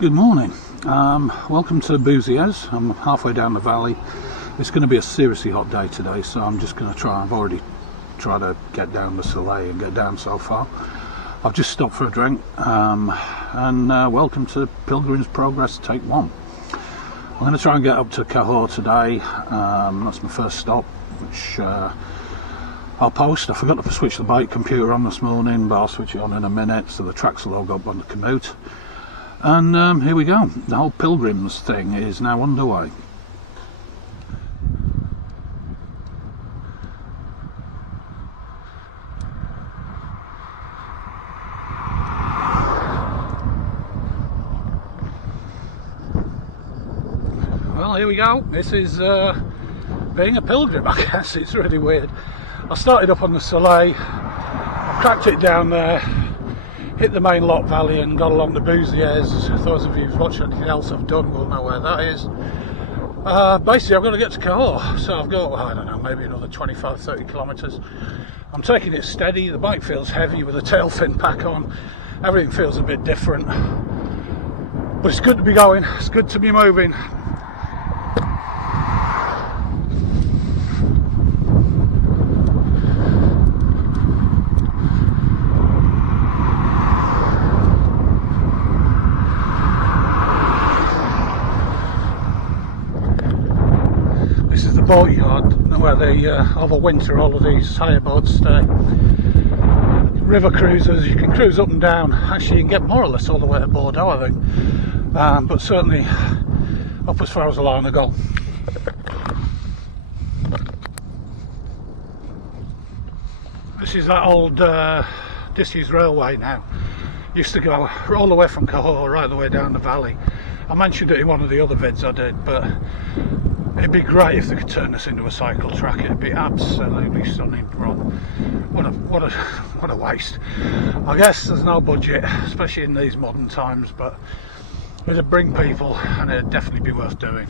Good morning. Welcome to Bouziers. I'm halfway down the valley. It's going to be a seriously hot day today, so I'm just going to try. I've already tried to get down the Soleil and get down so far. I've just stopped for a drink, and welcome to Pilgrim's Progress Take 1. I'm going to try and get up to Cahors today. That's my first stop, which I'll post. I forgot to switch the bike computer on this morning, but I'll switch it on in a minute, so the tracks will all go up on the Komoot. And here we go. The whole Pilgrims thing is now underway. Well, here we go. This is being a pilgrim, I guess. It's really weird. I started up on the Soleil, I cracked it down there, hit the main Lot Valley and got along the Bouziers. Those of you who've watched anything else I've done will know where that is. Basically I've got to get to Cahors, so I've got, I don't know, maybe another 25-30 kilometres. I'm taking it steady. The bike feels heavy with the tail fin pack on. Everything feels a bit different, but it's good to be going, it's good to be moving. Boat yard where they overwinter all of these hire boats stay. River cruisers, you can cruise up and down. Actually you can get more or less all the way to Bordeaux, I think, but certainly up as far as Larnagal. This is that old disused railway now. Used to go all the way from Cahors right the way down the valley. I mentioned it in one of the other vids I did, but it'd be great if they could turn this into a cycle track. It'd be absolutely stunning. What a waste. I guess there's no budget, especially in these modern times, but it'd bring people and it'd definitely be worth doing.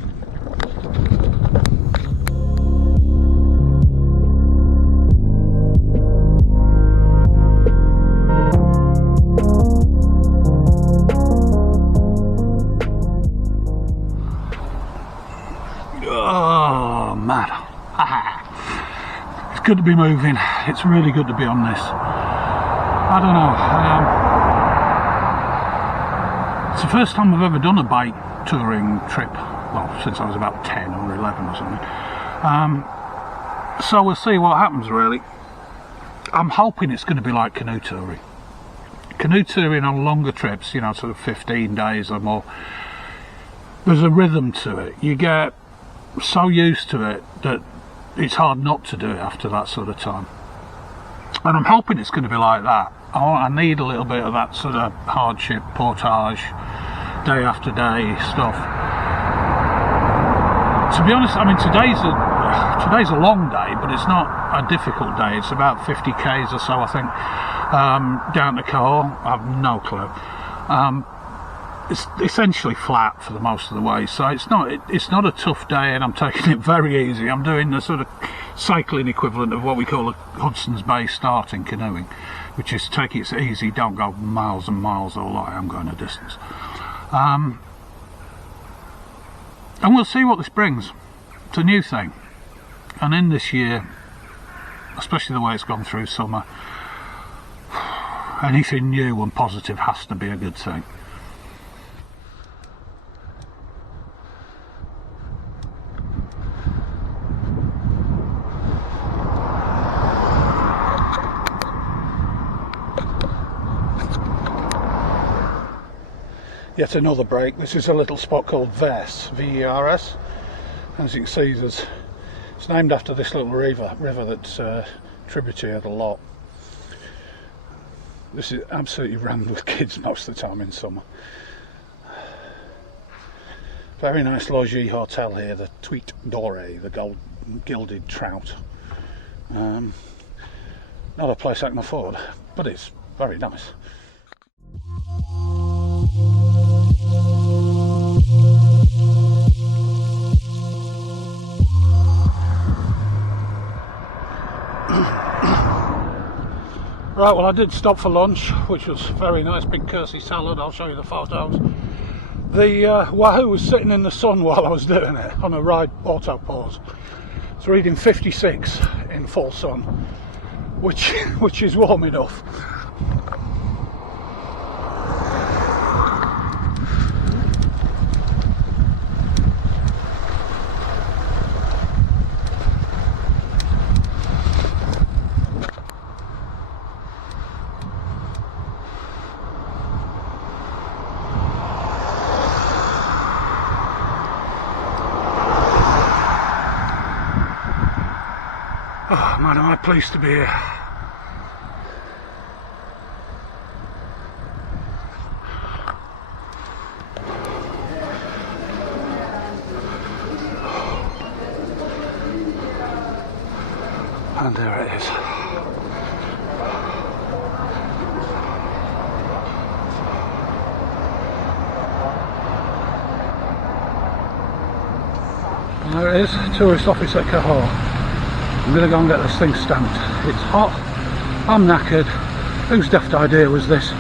Oh man, it's good to be moving. It's really good to be on this. I don't know, it's the first time I've ever done a bike touring trip, well, since I was about 10 or 11 or something. So we'll see what happens really. I'm hoping it's going to be like canoe touring. Canoe touring on longer trips, you know, sort of 15 days or more, there's a rhythm to it. You get so used to it that it's hard not to do it after that sort of time, and I'm hoping it's going to be like that. I need a little bit of that sort of hardship, portage, day after day stuff. To be honest, I mean today's a long day, but it's not a difficult day. It's about 50 k's or so, I think, down to Cahors. I have no clue. It's essentially flat for the most of the way, so it's not a tough day, and I'm taking it very easy. I'm doing the sort of cycling equivalent of what we call a Hudson's Bay start in canoeing, which is take it easy, don't go miles and miles, although I am going a distance. And we'll see what this brings. It's a new thing, and in this year, especially the way it's gone through summer, anything new and positive has to be a good thing. Yet another break. This is a little spot called Vers, V-E-R-S. As you can see, it's named after this little river that's tributary of the Lot. This is absolutely rammed with kids most of the time in summer. Very nice logis hotel here, the Tweet Doré, the gold gilded trout. Not a place I can afford, but it's very nice. Right, well I did stop for lunch, which was very nice, big Kersey salad, I'll show you the photos. The Wahoo was sitting in the sun while I was doing it on a ride auto pause. It's reading 56 in full sun, which is warm enough. Oh man, am I pleased to be here. And there it is. And there it is, tourist office at Cahors. I'm going to go and get this thing stamped. It's hot, I'm knackered. Whose daft idea was this?